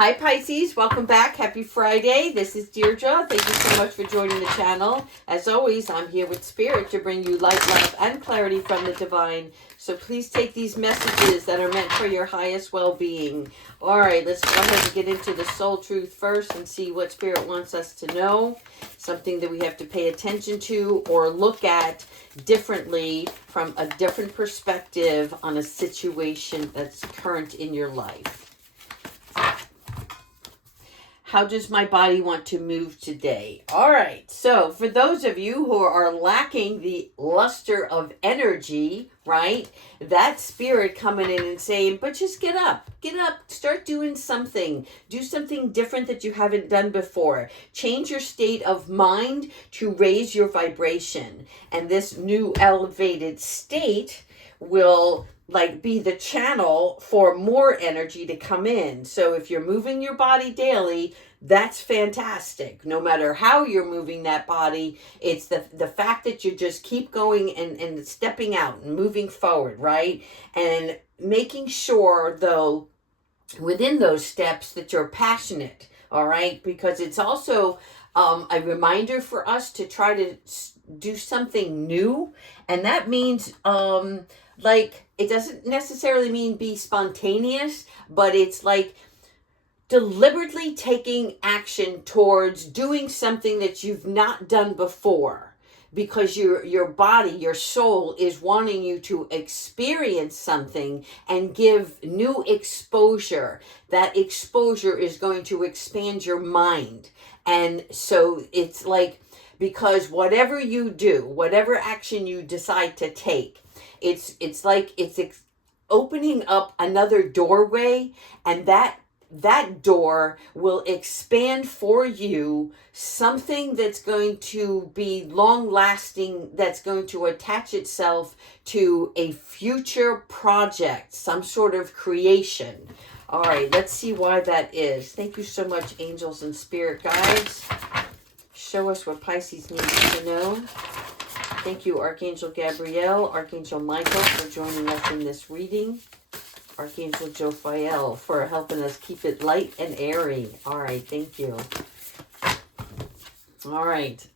Hi Pisces, welcome back. Happy Friday. This is Deirdre. Thank you so much for joining the channel. As always, I'm here with Spirit to bring you light, love, and clarity from the divine. So please take these messages that are meant for your highest well-being. All right, let's go ahead and get into the soul truth first and see what Spirit wants us to know. Something that we have to pay attention to or look at differently from a different perspective on a situation that's current in your life. How does my body want to move today? All right. So for those of you who are lacking the luster of energy, right? That spirit coming in and saying, but just get up, start doing something. Do something different that you haven't done before. Change your state of mind to raise your vibration. And this new elevated state will be the channel for more energy to come in. So if you're moving your body daily, that's fantastic. No matter how you're moving that body, it's the fact that you just keep going and stepping out and moving forward, right? And making sure, though, within those steps that you're passionate, all right? Because it's also a reminder for us to try to do something new. And that means it doesn't necessarily mean be spontaneous, but it's like deliberately taking action towards doing something that you've not done before, because your body, your soul is wanting you to experience something and give new exposure. That exposure is going to expand your mind. And so it's because whatever you do, whatever action you decide to take, it's opening up another doorway, and that door will expand for you something that's going to be long lasting, that's going to attach itself to a future project, some sort of creation. All right, let's see why that is. Thank you so much, angels and spirit guides. Show us what Pisces needs to know. Thank you, Archangel Gabriel, Archangel Michael, for joining us in this reading. Archangel Jophiel for helping us keep it light and airy. All right, thank you. All right,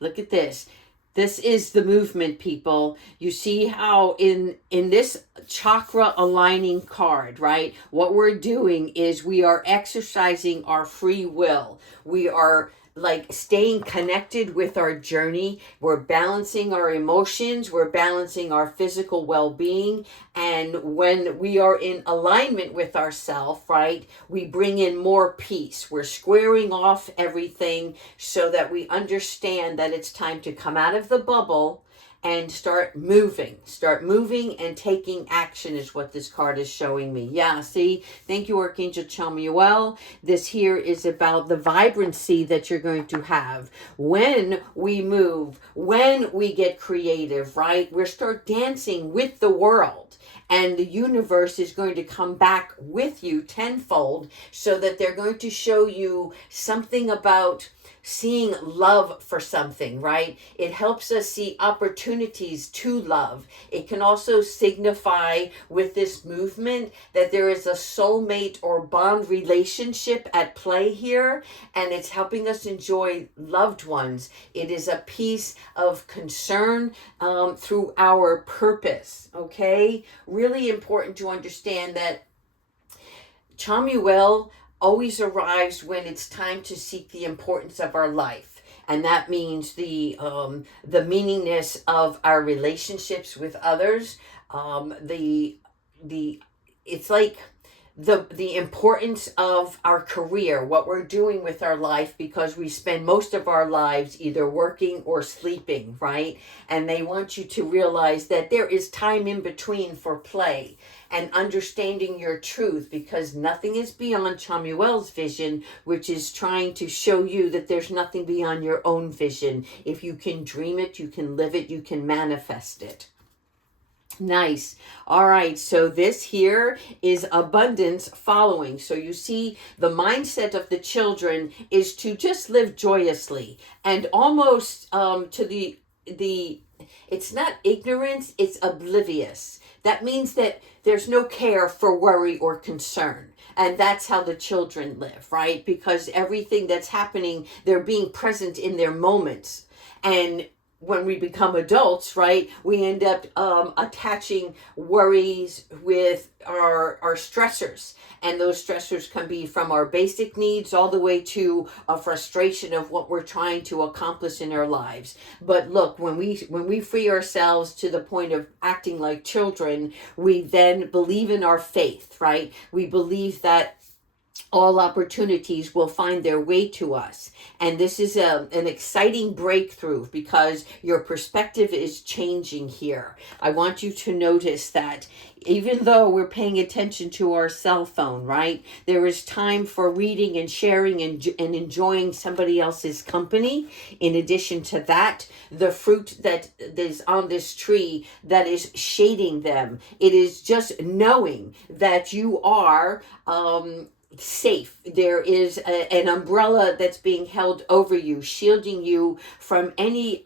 look at this. This is the movement, people. You see how in this chakra aligning card, right? What we're doing is we are exercising our free will. We are staying connected with our journey. We're balancing our emotions. We're balancing our physical well-being. And when we are in alignment with ourselves, right, we bring in more peace. We're squaring off everything so that we understand that it's time to come out of the bubble and start moving and taking action is what this card is showing me. Yeah, see, thank you, Archangel Chamuel. This here is about the vibrancy that you're going to have when we move, when we get creative, right? We start dancing with the world. And the universe is going to come back with you tenfold, so that they're going to show you something about seeing love for something, right? It helps us see opportunities to love. It can also signify with this movement that there is a soulmate or bond relationship at play here, and it's helping us enjoy loved ones. It is a piece of concern through our purpose, okay? Really important to understand that Chamuel always arrives when it's time to seek the importance of our life. And that means the meaningness of our relationships with others. It's like the importance of our career, what we're doing with our life, because we spend most of our lives either working or sleeping, right? And they want you to realize that there is time in between for play and understanding your truth, because nothing is beyond Chamuel's vision, which is trying to show you that there's nothing beyond your own vision. If you can dream it, you can live it, you can manifest it. Nice. All right. So this here is abundance following. So you see, the mindset of the children is to just live joyously and almost to the it's not ignorance, it's oblivious. That means that there's no care for worry or concern. And that's how the children live, right? Because everything that's happening, they're being present in their moments. And when we become adults, right, we end up attaching worries with our stressors. And those stressors can be from our basic needs all the way to a frustration of what we're trying to accomplish in our lives. But look, when we free ourselves to the point of acting like children, we then believe in our faith, right? We believe that all opportunities will find their way to us. And this is an exciting breakthrough because your perspective is changing here. I want you to notice that even though we're paying attention to our cell phone, right, there is time for reading and sharing and enjoying somebody else's company. In addition to that, the fruit that is on this tree that is shading them, it is just knowing that you are safe. There is an umbrella that's being held over you, shielding you from any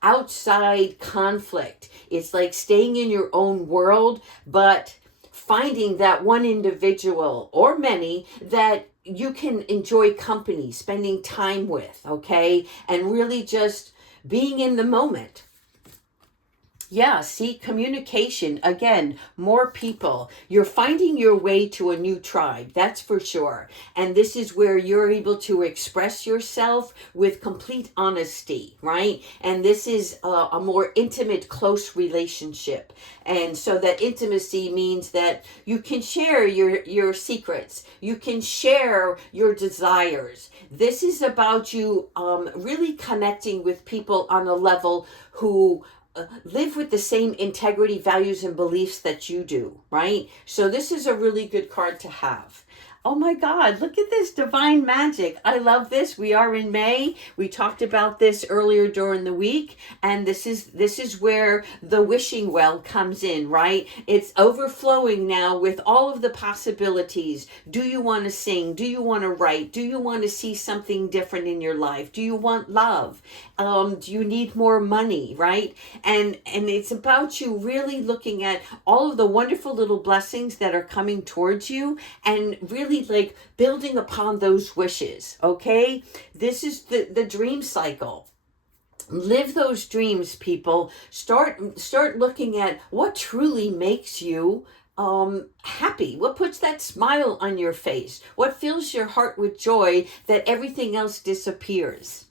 outside conflict. It's like staying in your own world, but finding that one individual or many that you can enjoy company, spending time with, okay? And really just being in the moment. Yeah, see, communication, again, more people. You're finding your way to a new tribe, that's for sure. And this is where you're able to express yourself with complete honesty, right? And this is a more intimate, close relationship. And so that intimacy means that you can share your secrets. You can share your desires. This is about you really connecting with people on a level who live with the same integrity, values, and beliefs that you do, right? So this is a really good card to have. Oh my God, look at this divine magic. I love this. We are in May. We talked about this earlier during the week. And this is where the wishing well comes in, right? It's overflowing now with all of the possibilities. Do you want to sing? Do you want to write? Do you want to see something different in your life? Do you want love? Do you need more money, right? And it's about you really looking at all of the wonderful little blessings that are coming towards you and really like building upon those wishes, okay? This is the dream cycle. Live those dreams, people. Start looking at what truly makes you happy. What puts that smile on your face? What fills your heart with joy that everything else disappears?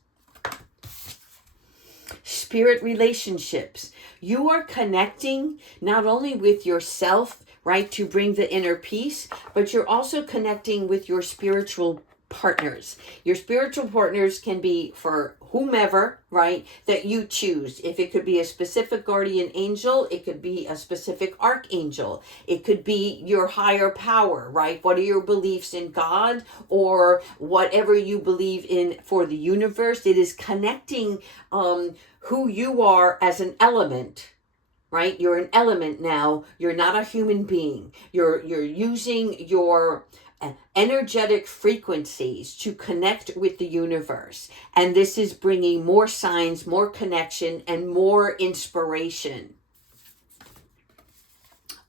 Spirit relationships. You are connecting not only with yourself, right, to bring the inner peace, but you're also connecting with your spiritual partners. Your spiritual partners can be for whomever, right, that you choose. If it could be a specific guardian angel, it could be a specific archangel. It could be your higher power, right? What are your beliefs in God or whatever you believe in for the universe? It is connecting who you are as an element, right? You're an element now. You're not a human being. You're using your energetic frequencies to connect with the universe. And this is bringing more signs, more connection, and more inspiration.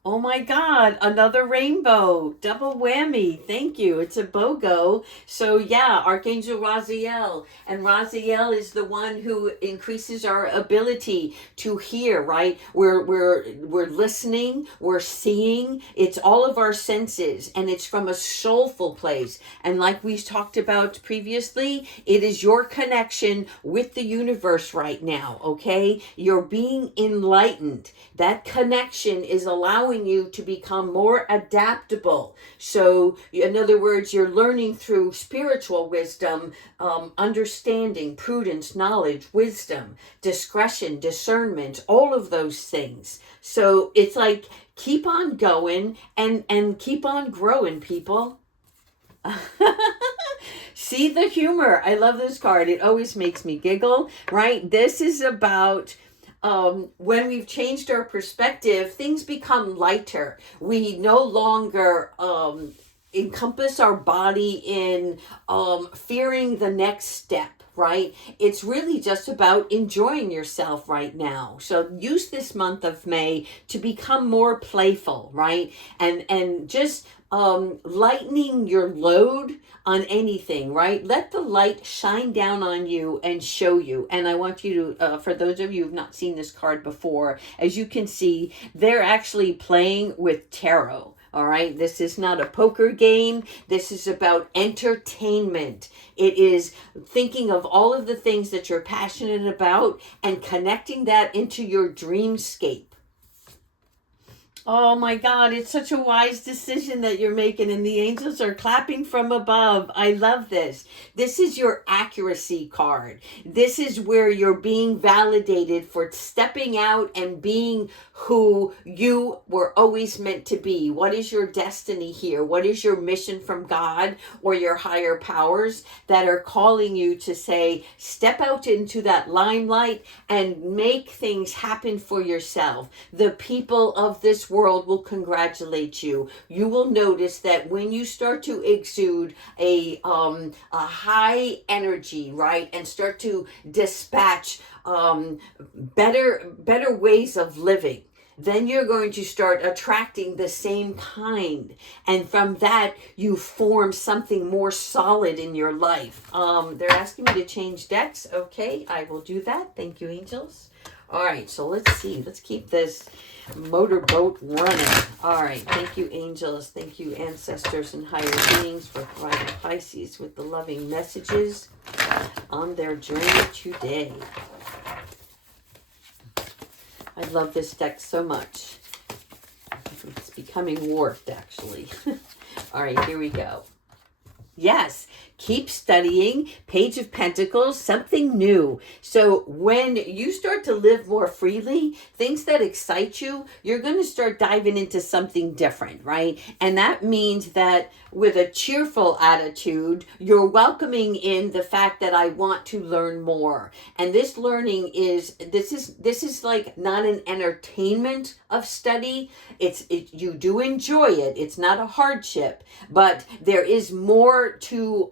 Oh my God, another rainbow, double whammy. Thank you. It's a BOGO. So yeah, Archangel Raziel. And Raziel is the one who increases our ability to hear, right? We're listening, we're seeing. It's all of our senses and it's from a soulful place. And like we talked about previously, it is your connection with the universe right now, okay? You're being enlightened. That connection is allowing you to become more adaptable. So in other words, you're learning through spiritual wisdom, understanding, prudence, knowledge, wisdom, discretion, discernment, all of those things. So it's like keep on going and keep on growing, people. See the humor. I love this card. It always makes me giggle, right? This is about when we've changed our perspective, things become lighter. We no longer encompass our body in fearing the next step, right? It's really just about enjoying yourself right now. So use this month of May to become more playful, right? And just lightening your load on anything, right? Let the light shine down on you and show you. And I want you to, for those of you who've not seen this card before, as you can see, they're actually playing with tarot. All right, this is not a poker game. This is about entertainment. It is thinking of all of the things that you're passionate about and connecting that into your dreamscape. Oh my God, it's such a wise decision that you're making, and the angels are clapping from above. I love this. This is your accuracy card. This is where you're being validated for stepping out and being who you were always meant to be. What is your destiny here? What is your mission from God or your higher powers that are calling you to say, step out into that limelight and make things happen for yourself? The people of this world will congratulate you. You will notice that when you start to exude a high energy, right, and start to dispatch better ways of living, then you're going to start attracting the same kind. And from that, you form something more solid in your life. They're asking me to change decks. Okay, I will do that. Thank you, angels. All right, so let's see. Let's keep this motorboat running. All right, thank you, angels. Thank you, ancestors and higher beings, for providing Pisces with the loving messages on their journey today. I love this deck so much. It's becoming warped, actually. All right, here we go. Yes, keep studying. Page of Pentacles, something new. So when you start to live more freely, things that excite you, you're going to start diving into something different, right? And that means that with a cheerful attitude, you're welcoming in the fact that I want to learn more. And this learning this is like not an entertainment of study. You do enjoy it. It's not a hardship, but there is more to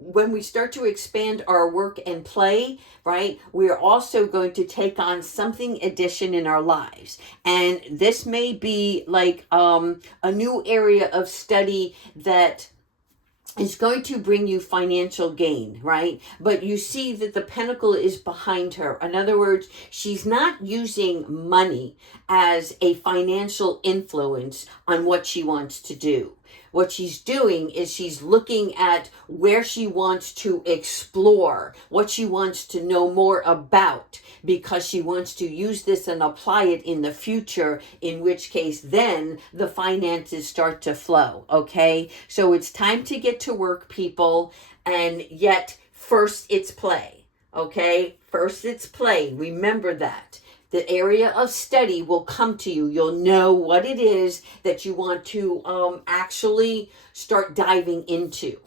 when we start to expand our work and play, right? We're also going to take on something addition in our lives. And this may be like a new area of study that is going to bring you financial gain, right? But you see that the pentacle is behind her. In other words, she's not using money as a financial influence on what she wants to do. What she's doing is she's looking at where she wants to explore, what she wants to know more about, because she wants to use this and apply it in the future, in which case then the finances start to flow, okay? So it's time to get to work, people, and yet first it's play, okay? First it's play. Remember that. The area of study will come to you. You'll know what it is that you want to actually start diving into.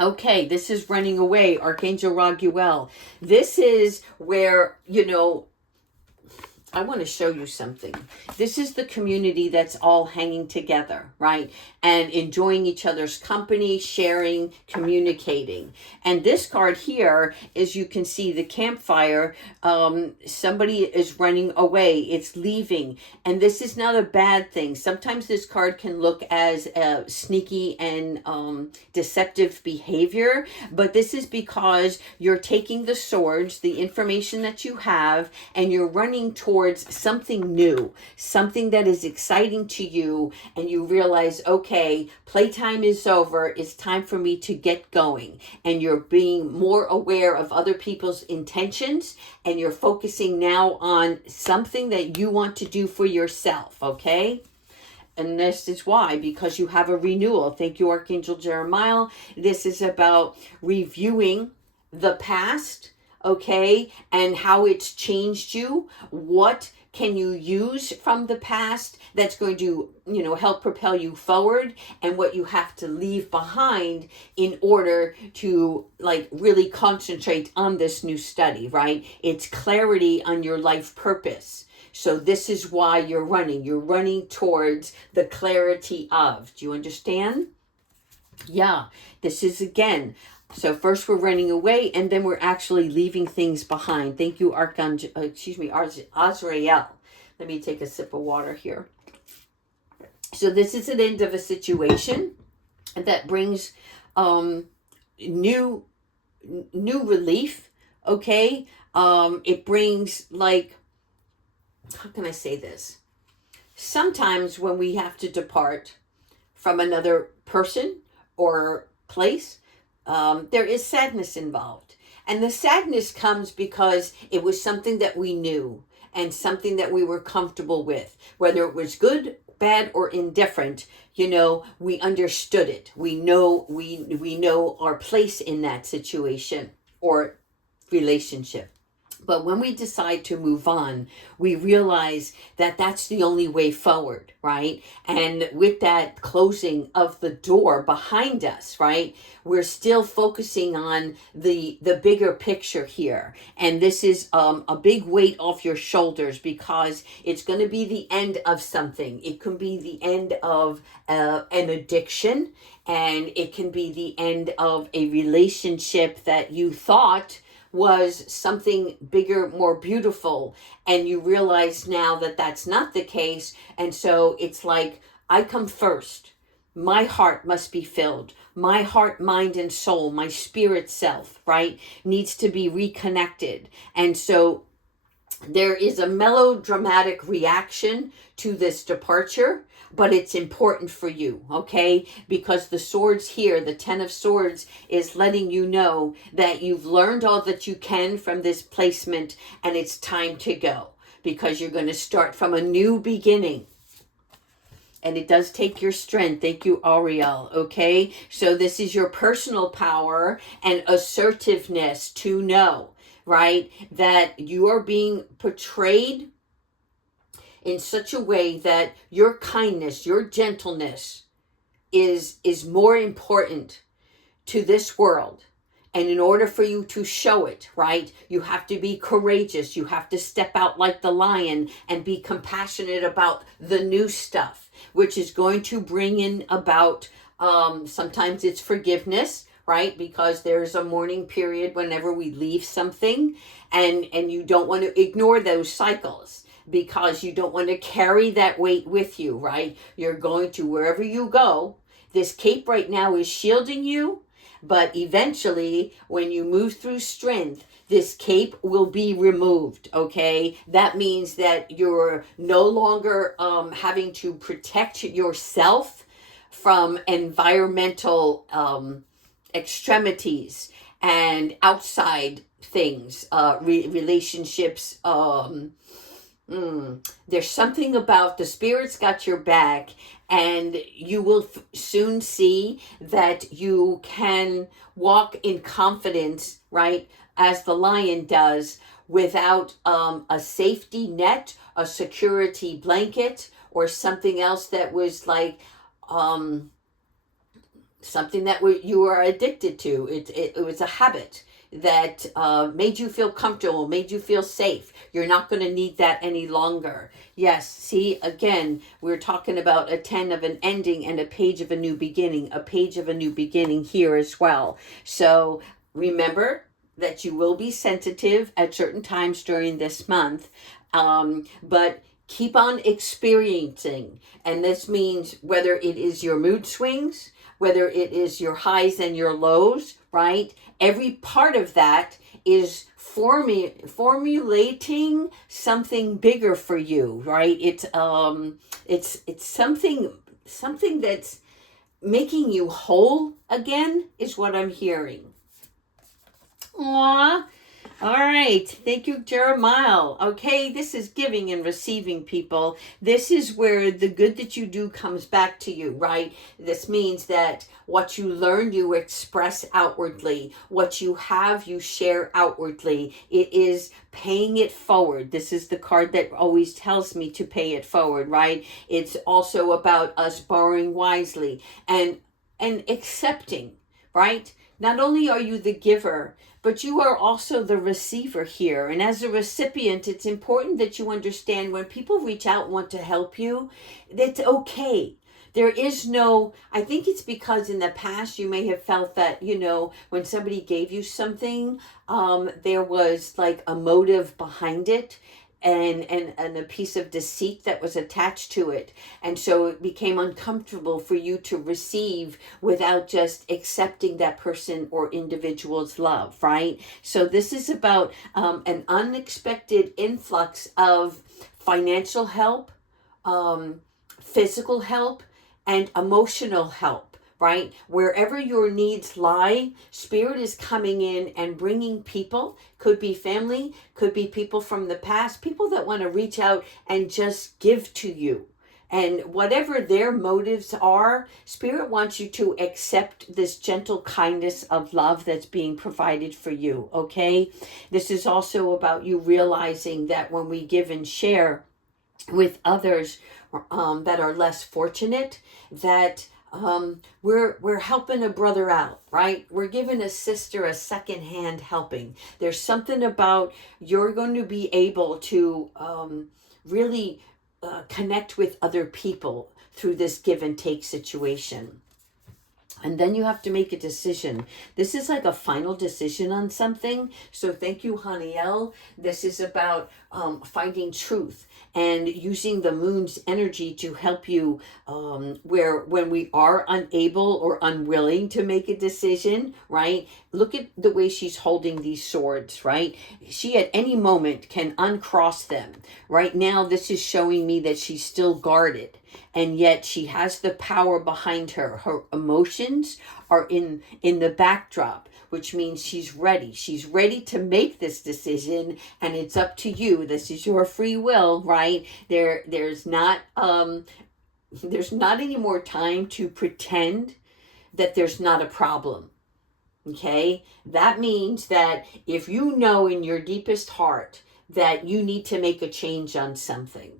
Okay, this is running away, Archangel Raguel. This is where, I want to show you something. This is the community that's all hanging together, right? And enjoying each other's company, sharing, communicating. And this card here is, you can see the campfire. Somebody is running away. It's leaving. And this is not a bad thing. Sometimes this card can look as sneaky and deceptive behavior. But this is because you're taking the swords, the information that you have, and you're running towards something new, something that is exciting to you, and you realize, okay, playtime is over, it's time for me to get going. And you're being more aware of other people's intentions, and you're focusing now on something that you want to do for yourself, okay? And this is why, because you have a renewal. Thank you, Archangel Jeremiah. This is about reviewing the past, okay, and how it's changed you. What can you use from the past that's going to, help propel you forward, and what you have to leave behind in order to really concentrate on this new study, right? It's clarity on your life purpose. So this is why you're running. You're running towards the clarity of. Do you understand? Yeah, this is again. So first we're running away, and then we're actually leaving things behind. Thank you, Azrael. Let me take a sip of water here. So this is an end of a situation that brings new relief. Okay, it brings, like, how can I say this? Sometimes when we have to depart from another person or place, there is sadness involved. And the sadness comes because it was something that we knew and something that we were comfortable with, whether it was good, bad, or indifferent. We understood it. We know our place in that situation or relationship. But when we decide to move on, we realize that that's the only way forward, right? And with that closing of the door behind us, right, we're still focusing on the bigger picture here. And this is a big weight off your shoulders, because it's going to be the end of something. It can be the end of an addiction, and it can be the end of a relationship that you thought was something bigger, more beautiful, and you realize now that that's not the case. And so it's like, I come first. My heart must be filled. My heart, mind, and soul, my spirit self, right, needs to be reconnected. And so there is a melodramatic reaction to this departure, but it's important for you, okay? Because the swords here, the 10 of swords, is letting you know that you've learned all that you can from this placement, and it's time to go, because you're going to start from a new beginning. And it does take your strength. Thank you, Ariel. Okay? So this is your personal power and assertiveness to know, right, that you are being portrayed in such a way that your kindness, your gentleness is more important to this world. And in order for you to show it, right, you have to be courageous. You have to step out like the lion and be compassionate about the new stuff, which is going to bring in about, sometimes it's forgiveness, right? Because there's a mourning period whenever we leave something, and you don't want to ignore those cycles, because you don't want to carry that weight with you, right? You're going to, wherever you go, this cape right now is shielding you, but eventually when you move through strength, this cape will be removed, okay? That means that you're no longer having to protect yourself from environmental extremities and outside things, relationships. There's something about the spirit's got your back, and you will soon see that you can walk in confidence, right, as the lion does, without a safety net, a security blanket, or something else that was like something that you were addicted to. It was a habit that made you feel comfortable, made you feel safe. You're not going to need that any longer. Yes, see, again, we're talking about a 10 of an ending and a page of a new beginning, here as well. So remember that you will be sensitive at certain times during this month, but keep on experiencing. And this means whether it is your mood swings, whether it is your highs and your lows, right? Every part of that is formulating something bigger for you, right? It's something that's making you whole again, is what I'm hearing. Aww. All right. Thank you, Jeremiah. Okay, this is giving and receiving, people. This is where the good that you do comes back to you, right? This means that what you learn, you express outwardly. What you have, you share outwardly. It is paying it forward. This is the card that always tells me to pay it forward, right? It's also about us borrowing wisely and accepting, right? Not only are you the giver, but you are also the receiver here. And as a recipient, it's important that you understand when people reach out and want to help you, that's okay. There is no, I think it's because in the past you may have felt that, when somebody gave you something, there was like a motive behind it. and a piece of deceit that was attached to it. And so it became uncomfortable for you to receive without just accepting that person or individual's love, right? So this is about an unexpected influx of financial help, physical help, and emotional help. Right? Wherever your needs lie, Spirit is coming in and bringing people, could be family, could be people from the past, people that want to reach out and just give to you. And whatever their motives are, Spirit wants you to accept this gentle kindness of love that's being provided for you, okay? This is also about you realizing that when we give and share with others that are less fortunate, that we're helping a brother out, right? We're giving a sister a second-hand helping. There's something about you're going to be able to really connect with other people through this give and take situation. And then you have to make a decision. This is like a final decision on something. So thank you, Haniel. This is about finding truth and using the moon's energy to help you where when we are unable or unwilling to make a decision, right? Look at the way she's holding these swords, right? She at any moment can uncross them. Right now, this is showing me that she's still guarded. And yet she has the power behind her. Her emotions are in the backdrop, which means she's ready. She's ready to make this decision, and it's up to you. This is your free will, right? There's not any more time to pretend that there's not a problem. Okay? That means that if you know in your deepest heart that you need to make a change on something,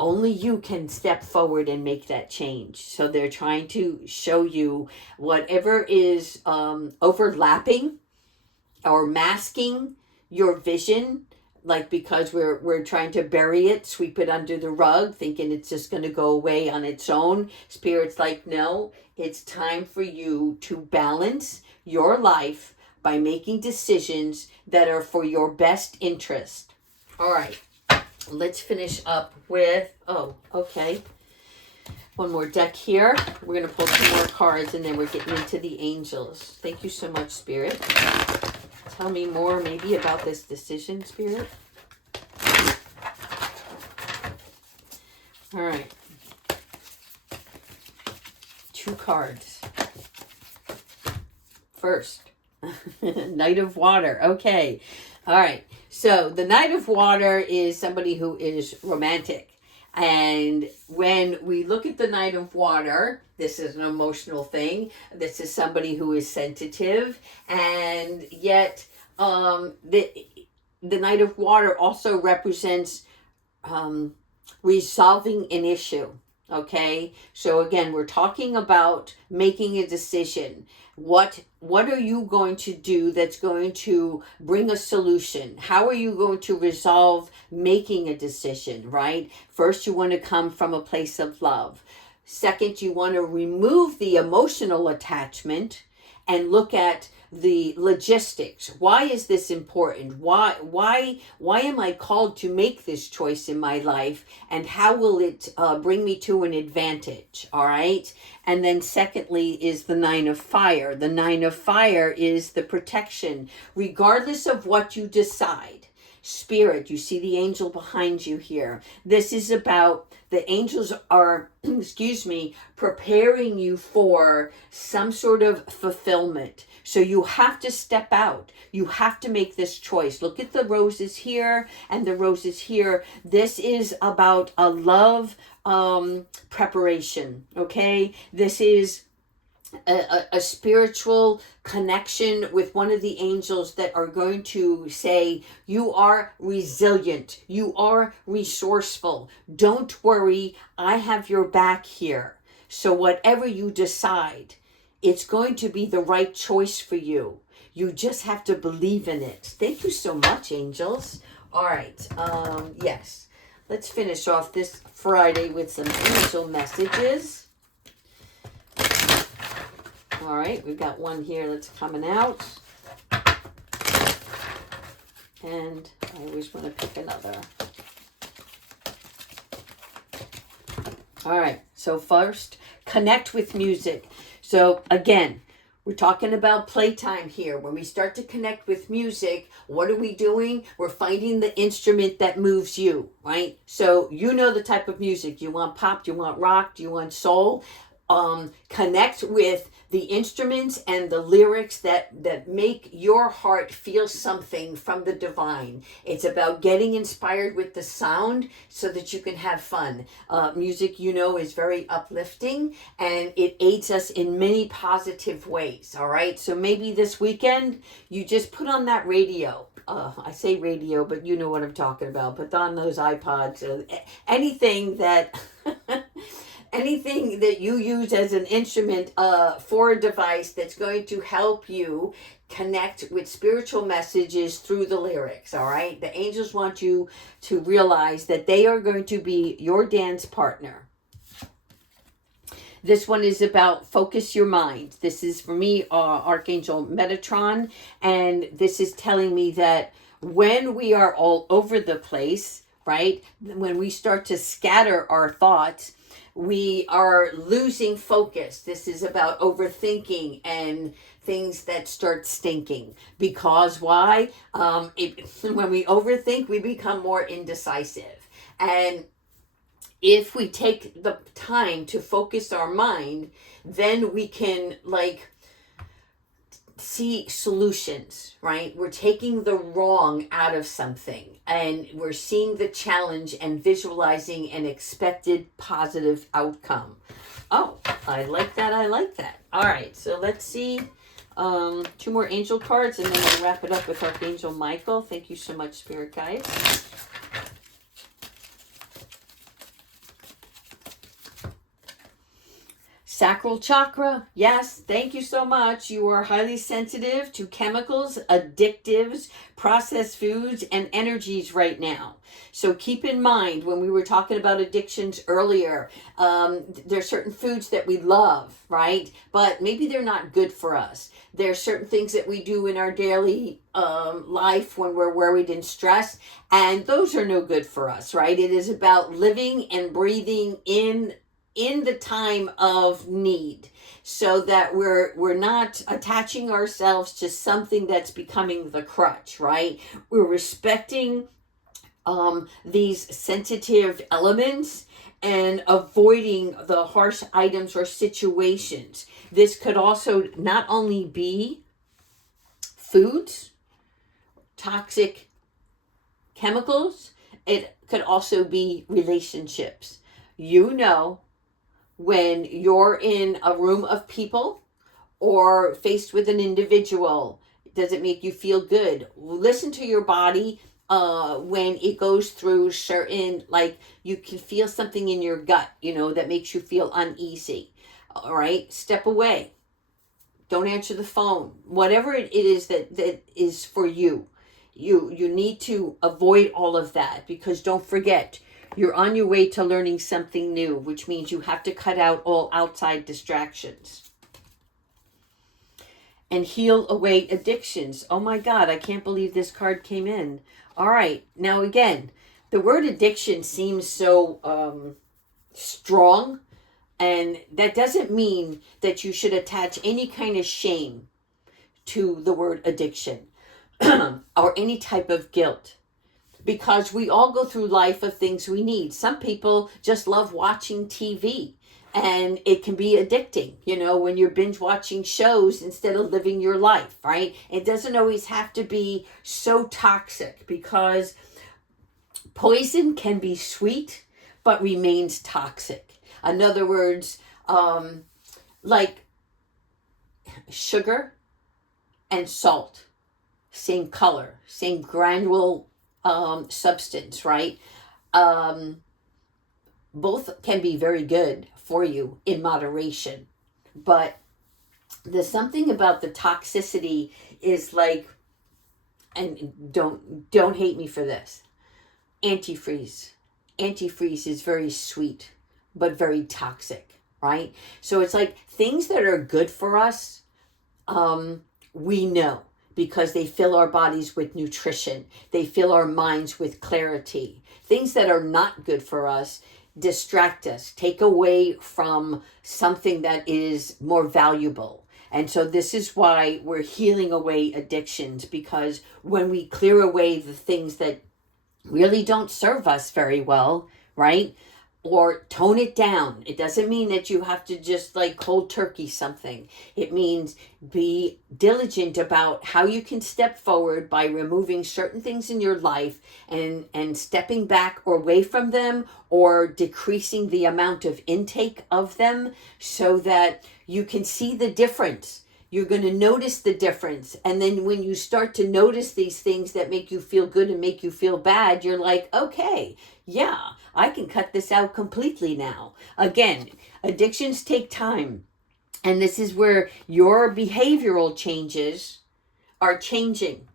only you can step forward and make that change. So they're trying to show you whatever is overlapping or masking your vision, like because we're trying to bury it, sweep it under the rug, thinking it's just going to go away on its own. Spirit's like, no, it's time for you to balance your life by making decisions that are for your best interest. All right. Let's finish up with, one more deck here. We're going to pull 2 more cards and then we're getting into the angels. Thank you so much, Spirit. Tell me more maybe about this decision, Spirit. All right. 2 cards. First, Knight of Water. Okay. All right. So the Knight of Water is somebody who is romantic. And when we look at the Knight of Water, this is an emotional thing. This is somebody who is sensitive. And yet the Knight of Water also represents resolving an issue. Okay? So again, we're talking about making a decision. What are you going to do that's going to bring a solution? How are you going to resolve making a decision, right? First, you want to come from a place of love. Second, you want to remove the emotional attachment and look at the logistics. Why is this important? Why am I called to make this choice in my life? And how will it bring me to an advantage? All right. And then secondly is the 9 of Fire. The 9 of Fire is the protection, regardless of what you decide. Spirit, you see the angel behind you here. This is about the angels are, preparing you for some sort of fulfillment. So you have to step out. You have to make this choice. Look at the roses here and the roses here. This is about a love preparation, okay? This is a spiritual connection with one of the angels that are going to say, you are resilient, you are resourceful, don't worry, I have your back here. So whatever you decide, it's going to be the right choice for you. You just have to believe in it. Thank you so much, angels. All right, yes, let's finish off this Friday with some angel messages. All right, we've got one here that's coming out. And I always want to pick another. All right, so first, connect with music. So again, we're talking about playtime here. When we start to connect with music, what are we doing? We're finding the instrument that moves you, right? So you know the type of music. Do you want pop? Do you want rock? Do you want soul? Connect with the instruments and the lyrics that make your heart feel something from the divine. It's about getting inspired with the sound so that you can have fun. Music, you know, is very uplifting and it aids us in many positive ways. All right. So maybe this weekend you just put on that radio. I say radio, but you know what I'm talking about. Put on those iPods, anything that anything that you use as an instrument for a device that's going to help you connect with spiritual messages through the lyrics. All right. The angels want you to realize that they are going to be your dance partner. This one is about focus your mind. This is for me, Archangel Metatron. And this is telling me that when we are all over the place, right, when we start to scatter our thoughts, we are losing focus. This is about overthinking and things that start stinking. Because why? When we overthink, we become more indecisive. And if we take the time to focus our mind, then we can see solutions, right? We're taking the wrong out of something and we're seeing the challenge and visualizing an expected positive outcome. Oh, I like that. I like that. All right. So let's see 2 more angel cards and then we'll wrap it up with Archangel Michael. Thank you so much, Spirit Guides. Sacral chakra, yes, thank you so much. You are highly sensitive to chemicals, additives, processed foods, and energies right now. So keep in mind, when we were talking about addictions earlier, there's certain foods that we love, right? But maybe they're not good for us. There's certain things that we do in our daily life when we're worried and stressed, and those are no good for us, right? It is about living and breathing in the time of need so that we're not attaching ourselves to something that's becoming the crutch, right? We're respecting these sensitive elements and avoiding the harsh items or situations. This could also not only be foods, toxic chemicals, it could also be relationships. You know, when you're in a room of people or faced with an individual, does it make you feel good? Listen to your body when it goes through certain, you can feel something in your gut, that makes you feel uneasy. All right, step away. Don't answer the phone. Whatever it is that is for you. You need to avoid all of that because don't forget, you're on your way to learning something new, which means you have to cut out all outside distractions. And heal away addictions. Oh my God, I can't believe this card came in. All right, now again, the word addiction seems so strong, and that doesn't mean that you should attach any kind of shame to the word addiction or any type of guilt. Because we all go through life of things we need. Some people just love watching TV and it can be addicting, when you're binge watching shows instead of living your life, right? It doesn't always have to be so toxic because poison can be sweet but remains toxic. In other words, like sugar and salt, same color, same granule substance, right? Both can be very good for you in moderation, but there's something about the toxicity is and don't hate me for this, antifreeze is very sweet but very toxic, right? So it's like things that are good for us, we know because they fill our bodies with nutrition. They fill our minds with clarity. Things that are not good for us distract us, take away from something that is more valuable. And so this is why we're healing away addictions, because when we clear away the things that really don't serve us very well, right? Or tone it down. It doesn't mean that you have to just like cold turkey something. It means be diligent about how you can step forward by removing certain things in your life and stepping back or away from them, or decreasing the amount of intake of them, so that you can see the difference. You're going to notice the difference. And then when you start to notice these things that make you feel good and make you feel bad, you're like, okay, yeah, I can cut this out completely now. Again, addictions take time. And this is where your behavioral changes are changing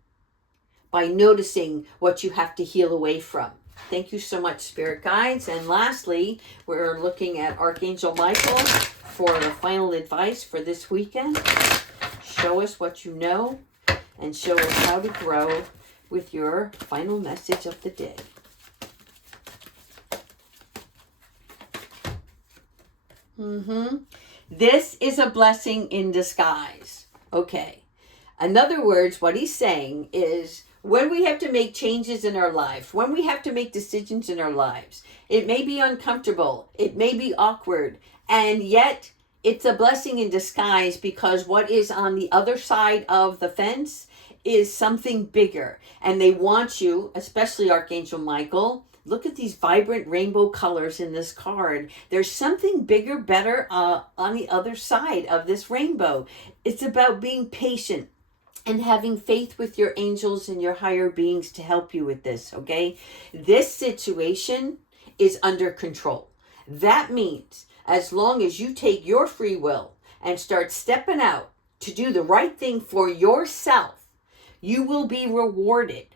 by noticing what you have to heal away from. Thank you so much, Spirit Guides. And lastly, we're looking at Archangel Michael for the final advice for this weekend. Show us what you know and show us how to grow with your final message of the day. This is a blessing in disguise. Okay. In other words, what he's saying is, when we have to make changes in our life, when we have to make decisions in our lives, it may be uncomfortable, it may be awkward, and yet it's a blessing in disguise, because what is on the other side of the fence is something bigger. And they want you, especially Archangel Michael, look at these vibrant rainbow colors in this card. There's something bigger, better on the other side of this rainbow. It's about being patient and having faith with your angels and your higher beings to help you with this, okay? This situation is under control. That means as long as you take your free will and start stepping out to do the right thing for yourself, you will be rewarded,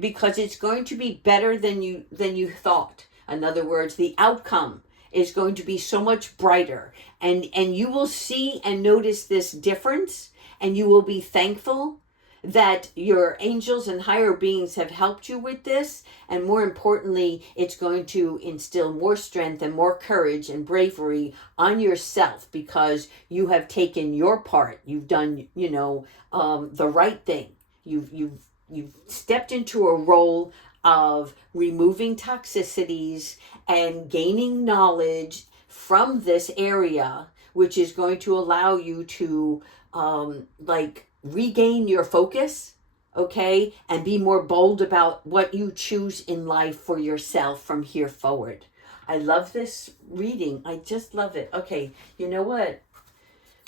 because it's going to be better than you thought. In other words, the outcome is going to be so much brighter, and you will see and notice this difference, and you will be thankful that your angels and higher beings have helped you with this. And more importantly, it's going to instill more strength and more courage and bravery on yourself, because you have taken your part. You've done, the right thing. You've stepped into a role of removing toxicities and gaining knowledge from this area, which is going to allow you to regain your focus, okay, and be more bold about what you choose in life for yourself from here forward. I love this reading. I just love it. Okay, you know what?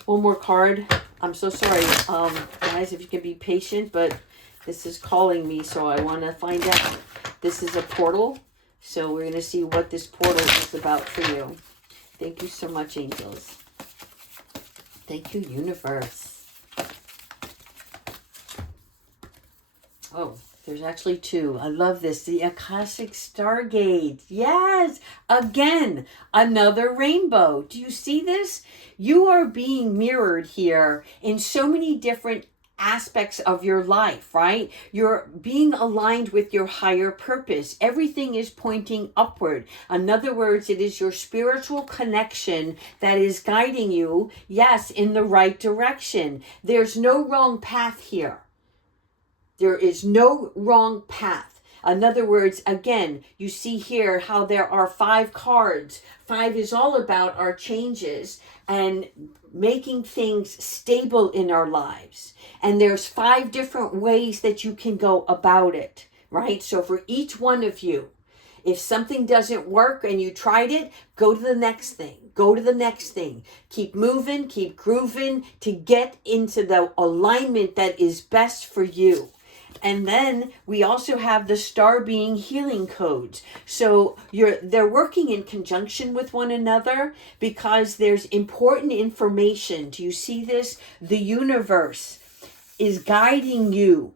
One more card. I'm so sorry, guys, if you can be patient, but this is calling me, so I want to find out. This is a portal, so we're going to see what this portal is about for you. Thank you so much, angels. Thank you, universe. Oh, there's actually two. I love this. The Akashic Stargate. Yes. Again, another rainbow. Do you see this? You are being mirrored here in so many different aspects of your life, right? You're being aligned with your higher purpose. Everything is pointing upward. In other words, it is your spiritual connection that is guiding you, yes, in the right direction. There's no wrong path here. There is no wrong path. In other words, again, you see here how there are 5 cards. 5 is all about our changes and making things stable in our lives. And there's 5 different ways that you can go about it, right? So for each one of you, if something doesn't work and you tried it, go to the next thing. Go to the next thing. Keep moving, keep grooving to get into the alignment that is best for you. And then we also have the star being healing codes. So they're working in conjunction with one another because there's important information. Do you see this? The universe is guiding you.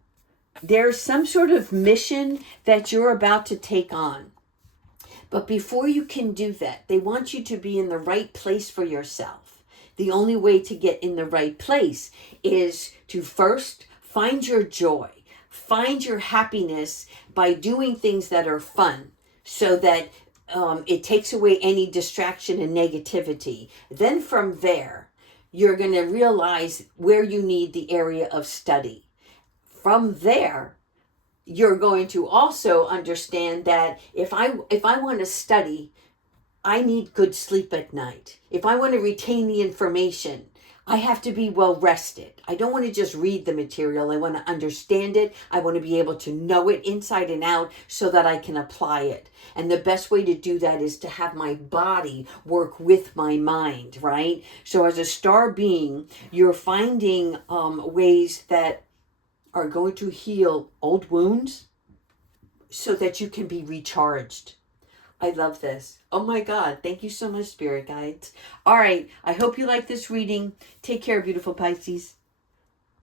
There's some sort of mission that you're about to take on. But before you can do that, they want you to be in the right place for yourself. The only way to get in the right place is to first Find your joy. Find your happiness by doing things that are fun, so that it takes away any distraction and negativity. Then from there, you're going to realize where you need the area of study. From there, you're going to also understand that if I want to study, I need good sleep at night. If I want to retain the information, I have to be well rested. I don't want to just read the material. I want to understand it. I want to be able to know it inside and out so that I can apply it. And the best way to do that is to have my body work with my mind, right? So as a star being, you're finding ways that are going to heal old wounds so that you can be recharged. I love this. Oh my God. Thank you so much, Spirit Guides. All right. I hope you like this reading. Take care, beautiful Pisces.